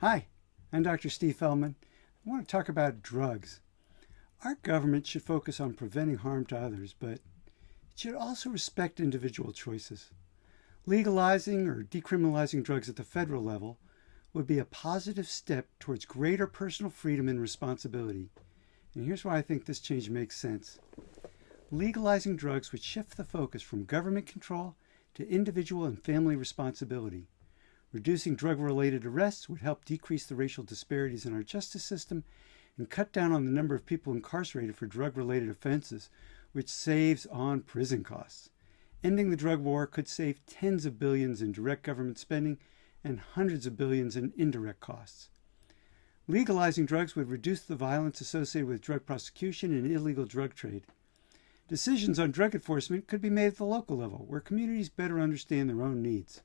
Hi, I'm Dr. Steve Feldman. I want to talk about drugs. Our government should focus on preventing harm to others, but it should also respect individual choices. Legalizing or decriminalizing drugs at the federal level would be a positive step towards greater personal freedom and responsibility. And here's why I think this change makes sense. Legalizing drugs would shift the focus from government control to individual and family responsibility. Reducing drug-related arrests would help decrease the racial disparities in our justice system and cut down on the number of people incarcerated for drug-related offenses, which saves on prison costs. Ending the drug war could save tens of billions in direct government spending and hundreds of billions in indirect costs. Legalizing drugs would reduce the violence associated with drug prosecution and illegal drug trade. Decisions on drug enforcement could be made at the local level, where communities better understand their own needs.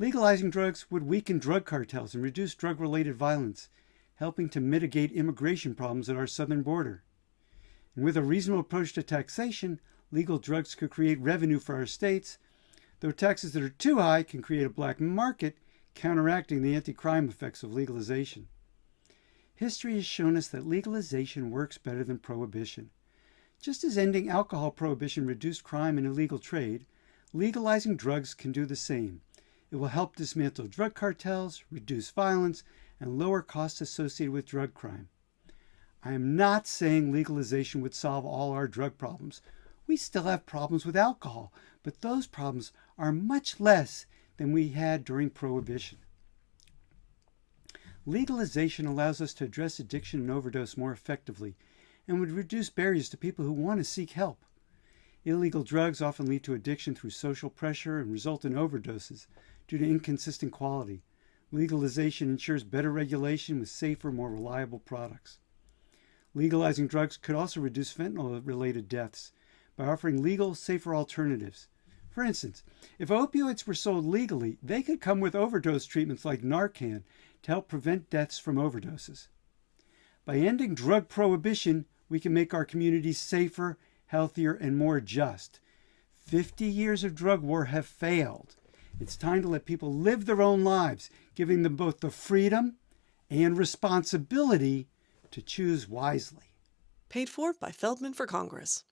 Legalizing drugs would weaken drug cartels and reduce drug-related violence, helping to mitigate immigration problems at our southern border. And with a reasonable approach to taxation, legal drugs could create revenue for our states, though taxes that are too high can create a black market, counteracting the anti-crime effects of legalization. History has shown us that legalization works better than prohibition. Just as ending alcohol prohibition reduced crime and illegal trade, legalizing drugs can do the same. It will help dismantle drug cartels, reduce violence, and lower costs associated with drug crime. I am not saying legalization would solve all our drug problems. We still have problems with alcohol, but those problems are much less than we had during Prohibition. Legalization allows us to address addiction and overdose more effectively and would reduce barriers to people who want to seek help. Illegal drugs often lead to addiction through social pressure and result in overdoses due to inconsistent quality. Legalization ensures better regulation with safer, more reliable products. Legalizing drugs could also reduce fentanyl-related deaths by offering legal, safer alternatives. For instance, if opioids were sold legally, they could come with overdose treatments like Narcan to help prevent deaths from overdoses. By ending drug prohibition, we can make our communities safer, healthier, and more just. 50 years of drug war have failed. It's time to let people live their own lives, giving them both the freedom and responsibility to choose wisely. Paid for by Feldman for Congress.